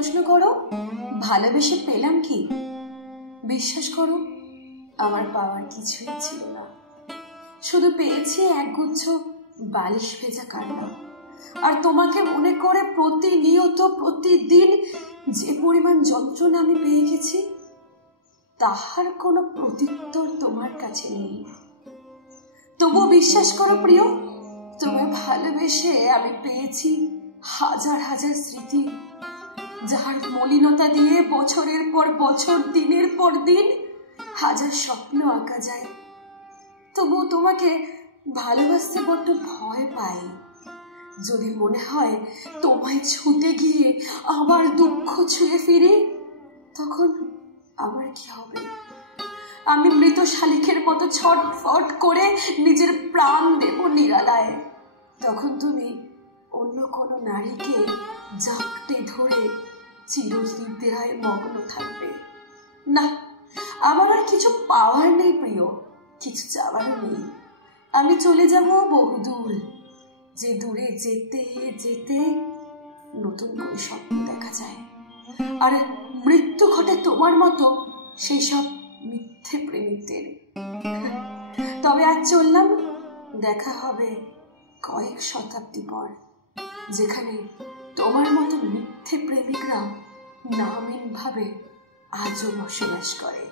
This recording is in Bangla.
প্রশ্ন করো ভালোবেসে পেলাম কি, বিশ্বাস করো আমার পাওয়ার কিছুই ছিল না, শুধু পেয়েছি একগুচ্ছ বালিশ ভেজা কান্না। আর তোমাকে মনে করে প্রতিনিয়ত প্রতিদিন যে পরিমাণ যন্ত্রণা আমি পেয়ে গেছি তাহার কোনো প্রত্যুত্তর তোমার কাছে নেই। তবুও বিশ্বাস করো প্রিয়, তোমায় ভালোবেসে আমি পেয়েছি হাজার হাজার স্মৃতি, যার মলিনতা দিয়ে বছরের পর বছর দিনের পর দিন হাজার স্বপ্ন আঁকা যায়। তবুও তোমাকে ভালোবাসতে বড্ড ভয় পাই। যদি মনে হয় তোমায় ছুতে গিয়ে আমার দুঃখ ছুঁয়ে ফিরি, তখন আমার কি হবে? আমি মৃত শালিকের মতো ছটফট করে নিজের প্রাণ দেব নিরালায়। তখন তুমি অন্য কোনো নারীকে জাপটে ধরে চিরনিদ্রায় মগ্ন থাকবে। না, আমার আর কিছু পাওয়ার নেই প্রিয়, কিছু চাওয়ারও নেই। আমি চলে যাব বহুদূর, যে দূরে যেতে যেতে নতুন করে স্বপ্ন দেখা যায়, আর মৃত্যু ঘটে তোমার মতো সেই সব মিথ্যে প্রেমিকদের। তবে আজ চললাম, দেখা হবে কয়েক শতাব্দী পর, যেখানে তোমার মতো মিথ্যে প্রেমিকরা নামহীন ভাবে আজও বসবাস করে।